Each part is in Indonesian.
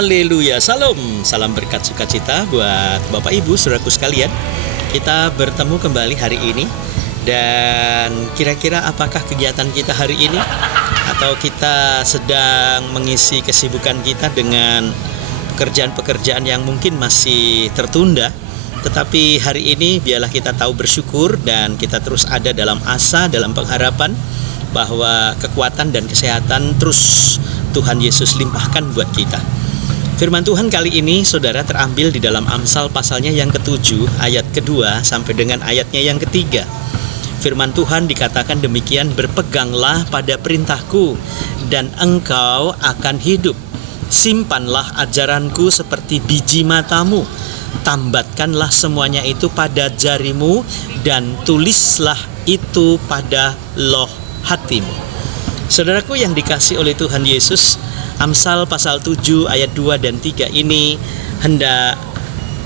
Haleluya, salam berkat sukacita buat Bapak Ibu, saudaraku sekalian. Kita bertemu kembali hari ini. Dan kira-kira apakah kegiatan kita hari ini? Atau kita sedang mengisi kesibukan kita dengan pekerjaan-pekerjaan yang mungkin masih tertunda. Tetapi hari ini biarlah kita tahu bersyukur dan kita terus ada dalam asa, dalam pengharapan bahwa kekuatan dan kesehatan terus Tuhan Yesus limpahkan buat kita. Firman Tuhan kali ini saudara terambil di dalam Amsal pasalnya yang ke-7 ayat kedua sampai dengan ayatnya yang ketiga. Firman Tuhan dikatakan demikian, berpeganglah pada perintahku dan engkau akan hidup. Simpanlah ajaranku seperti biji matamu. Tambatkanlah semuanya itu pada jarimu dan tulislah itu pada loh hatimu. Saudaraku yang dikasih oleh Tuhan Yesus, Amsal pasal 7 ayat 2 dan 3 ini hendak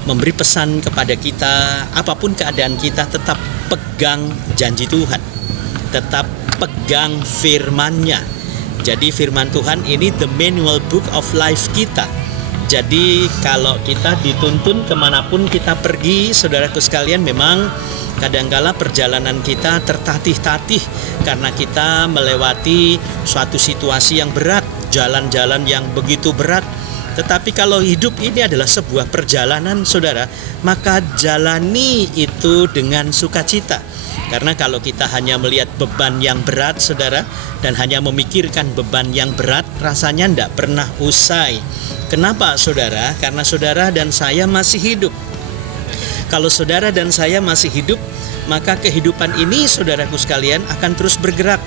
memberi pesan kepada kita, apapun keadaan kita tetap pegang janji Tuhan, tetap pegang firman-Nya. Jadi firman Tuhan ini the manual book of life kita. Jadi kalau kita dituntun kemanapun kita pergi, saudaraku sekalian, memang kadangkala perjalanan kita tertatih-tatih karena kita melewati suatu situasi yang berat, jalan-jalan yang begitu berat. Tetapi kalau hidup ini adalah sebuah perjalanan, saudara, maka jalani itu dengan sukacita. Karena kalau kita hanya melihat beban yang berat, saudara, dan hanya memikirkan beban yang berat, rasanya tidak pernah usai. Kenapa, saudara? Karena saudara dan saya masih hidup. Kalau saudara dan saya masih hidup, maka kehidupan ini, saudaraku sekalian, akan terus bergerak.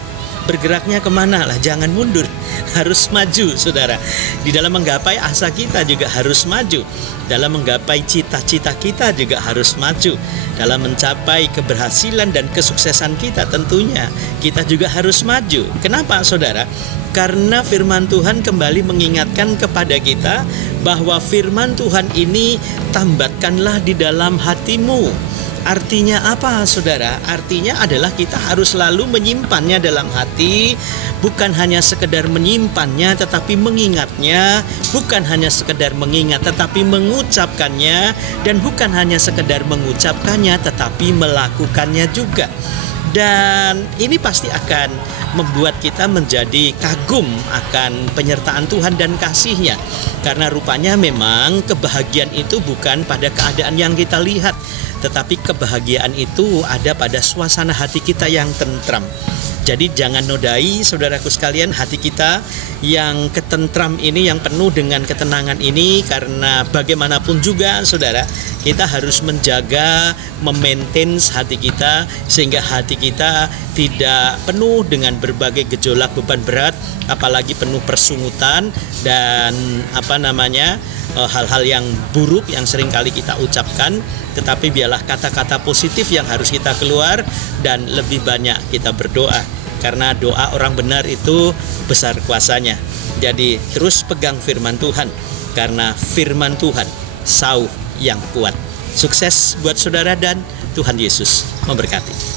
Bergeraknya kemana lah? Jangan mundur, harus maju, saudara. Di dalam menggapai asa kita juga harus maju. Dalam menggapai cita-cita kita juga harus maju. Dalam mencapai keberhasilan dan kesuksesan kita tentunya kita juga harus maju. Kenapa, saudara? Karena firman Tuhan kembali mengingatkan kepada kita bahwa firman Tuhan ini tambatkanlah di dalam hatimu. Artinya apa, saudara? Artinya adalah kita harus selalu menyimpannya dalam hati. Bukan hanya sekedar menyimpannya, tetapi mengingatnya. Bukan hanya sekedar mengingat, tetapi mengucapkannya. Dan bukan hanya sekedar mengucapkannya, tetapi melakukannya juga. Dan ini pasti akan membuat kita menjadi kagum akan penyertaan Tuhan dan kasih-Nya. Karena rupanya memang kebahagiaan itu bukan pada keadaan yang kita lihat, tetapi kebahagiaan itu ada pada suasana hati kita yang tentram. Jadi jangan nodai, saudaraku sekalian, hati kita yang ketentram ini, yang penuh dengan ketenangan ini. Karena bagaimanapun juga, saudara, kita harus menjaga, memaintain hati kita sehingga hati kita tidak penuh dengan berbagai gejolak beban berat, apalagi penuh persungutan dan hal-hal yang buruk yang sering kali kita ucapkan. Tetapi biarlah kata-kata positif yang harus kita keluar dan lebih banyak kita berdoa. Karena doa orang benar itu besar kuasanya. Jadi terus pegang firman Tuhan, karena firman Tuhan sauh yang kuat. Sukses buat saudara dan Tuhan Yesus memberkati.